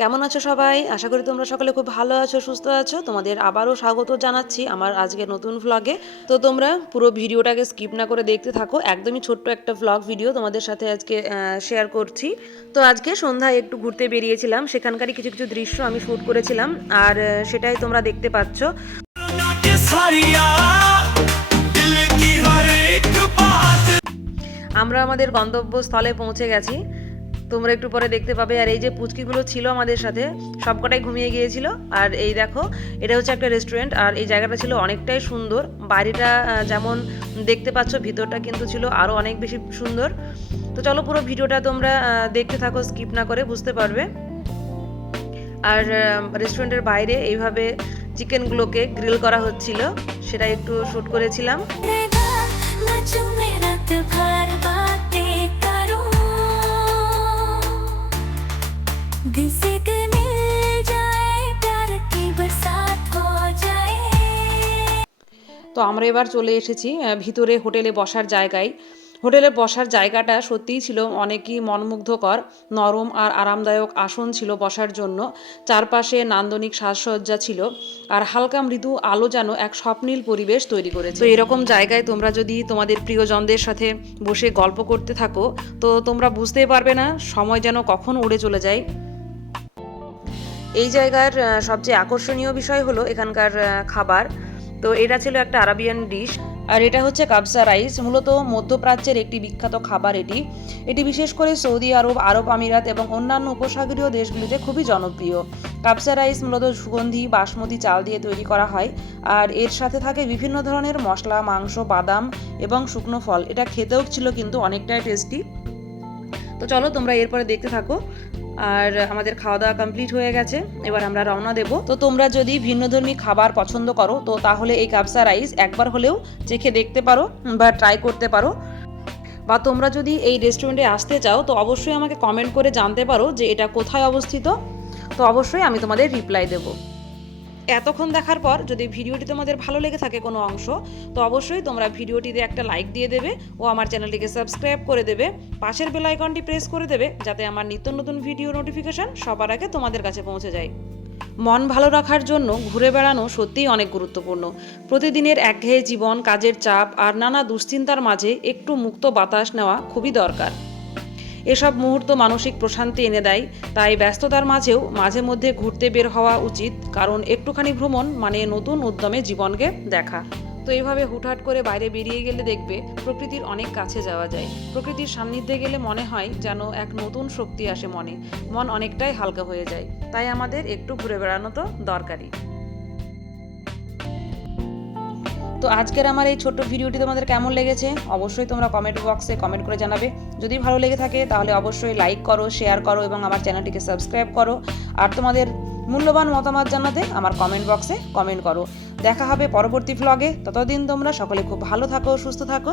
কেমন আছো সবাই? আশা করি তোমরা সকলে খুব ভালো আছো, সুস্থ আছো। তোমাদের আবারও স্বাগত জানাচ্ছি আমার আজকে নতুন ভ্লগে তো তোমরা পুরো ভিডিওটাকে স্কিপ না করে দেখতে থাকো। একদমই ছোট্ট একটা ভ্লগ ভিডিও তোমাদের সাথে আজকে শেয়ার করছি। তো আজকে সন্ধ্যায় একটু ঘুরতে বেরিয়েছিলাম। সেখানকারই কিছু কিছু দৃশ্য আমি শ্যুট করেছিলাম। আর সেটাই তোমরা দেখতে পাচ্ছ। আমরা আমাদের গন্তব্যস্থলে পৌঁছে গেছি। তোমরা একটু পরে দেখতে পাবে। আর এই যে পুচকিগুলো ছিল আমাদের সাথে, সবকটাই ঘুমিয়ে গিয়েছিল। আর এই দেখো, এটা হচ্ছে একটা রেস্টুরেন্ট আর এই জায়গাটা ছিল অনেকটাই সুন্দর। বাড়িটা যেমন দেখতে পাচ্ছ, ভিতরটা কিন্তু ছিল আরও অনেক বেশি সুন্দর। তো চলো পুরো ভিডিওটা তোমরা দেখতে থাকো স্কিপ না করে, বুঝতে পারবে। আর রেস্টুরেন্টের বাইরে এইভাবে চিকেনগুলোকে গ্রিল করা হচ্ছিল, সেটা একটু শ্যুট করেছিলাম। दिल से दिल मिल जाए प्यार की बरसात हो जाए তো আমরা এবার চলে এসেছি আহ, ভিতরে হোটেলে বসার জায়গায় হোটেলে বসার জায়গাটা সত্যিই ছিল অনেকই মনমুগ্ধকর নরম আর আরামদায়ক আসন ছিল বসার জন্য চারপাশে নান্দনিক সাজসজ্জা ছিল আর হালকা মৃদু আলো যেন এক স্বপ্নীল পরিবেশ তৈরি করেছে তো এরকম জায়গায় তোমরা যদি তোমাদের প্রিয়জনদের সাথে বসে গল্প করতে থাকো তো তোমরা বুঝতেই পারবে না সময় যেন কখন উড়ে চলে যায় এই জায়গার সবচেয়ে আকর্ষণীয় বিষয় হলো এখানকার খাবার। তো এটা ছিল একটা আরাবিয়ান ডিশ। আর এটা হচ্ছে কাবসা রাইস। মূলত মধ্যপ্রাচ্যের একটি বিখ্যাত খাবার এটি। এটি বিশেষ করে সৌদি আরব আরব আমিরাত এবং অন্যান্য উপসাগরীয় দেশগুলিতে খুবই জনপ্রিয়। কাবসা রাইস মূলত সুগন্ধি, বাসমতি, চাল দিয়ে তৈরি করা হয়। আর এর সাথে থাকে বিভিন্ন ধরনের মশলা, মাংস, বাদাম এবং শুকনো ফল। এটা খেতেও ছিল কিন্তু অনেকটাই টেস্টি তো চলো তোমরা এরপরে দেখতে থাকো। আর আমাদের খাওয়া দাওয়া কমপ্লিট হয়ে গেছে। এবার আমরা রওনা দেব। তো তোমরা যদি ভিন্নধর্মী খাবার পছন্দ করো, তো তাহলে এই কাপসা রাইস একবার হলেও চেখে দেখতে পারো বা ট্রাই করতে পারো। বা তোমরা যদি এই রেস্টুরেন্টে আসতে চাও, তো অবশ্যই আমাকে কমেন্ট করে জানতে পারো যে এটা কোথায় অবস্থিত। তো অবশ্যই আমি তোমাদের রিপ্লাই দেবো। এতক্ষণ দেখার পর যদি ভিডিওটি তোমাদের ভালো লেগে থাকে কোনো অংশ, তো অবশ্যই তোমরা ভিডিওটিতে একটা লাইক দিয়ে দেবে ও আমার চ্যানেলটিকে সাবস্ক্রাইব করে দেবে। পাশের বেল আইকনটি প্রেস করে দেবে যাতে আমার নিত্য নতুন ভিডিও নোটিফিকেশন সবার আগে তোমাদের কাছে পৌঁছে যায়। মন ভালো রাখার জন্য ঘুরে বেড়ানো সত্যিই অনেক গুরুত্বপূর্ণ। প্রতিদিনের একঘেয়ে জীবন, কাজের চাপ আর নানা দুশ্চিন্তার মাঝে একটু মুক্ত বাতাস নেওয়া খুবই দরকার। এসব মুহূর্ত মানসিক প্রশান্তি এনে দেয়। তাই ব্যস্ততার মাঝেও মাঝে মধ্যে ঘুরতে বের হওয়া উচিত, কারণ একটুখানি ভ্রমণ মানে নতুন উদ্যমে জীবনকে দেখা। তো এইভাবে হুটহাট করে বাইরে বেরিয়ে গেলে দেখবে প্রকৃতির অনেক কাছে যাওয়া যায়। প্রকৃতির সান্নিধ্যে গেলে মনে হয় যেন এক নতুন শক্তি আসে মনে। মন অনেকটাই হালকা হয়ে যায়। তাই আমাদের একটু ঘুরে বেড়ানো তো দরকারই। তো আজকের আমার এই ছোট্ট ভিডিওটি তোমাদের কেমন লেগেছে? অবশ্যই তোমরা কমেন্ট বক্সে কমেন্ট করে জানাবে। যদি ভালো লেগে থাকে, তাহলে অবশ্যই লাইক করো শেয়ার করো এবং আমার চ্যানেলটিকে সাবস্ক্রাইব করো। আর তোমাদের মূল্যবান মতামত জানাতে আমার কমেন্ট বক্সে কমেন্ট করো। দেখা হবে পরবর্তী ভ্লগে ততদিন তোমরা সকলে খুব ভালো থাকো, সুস্থ থাকো।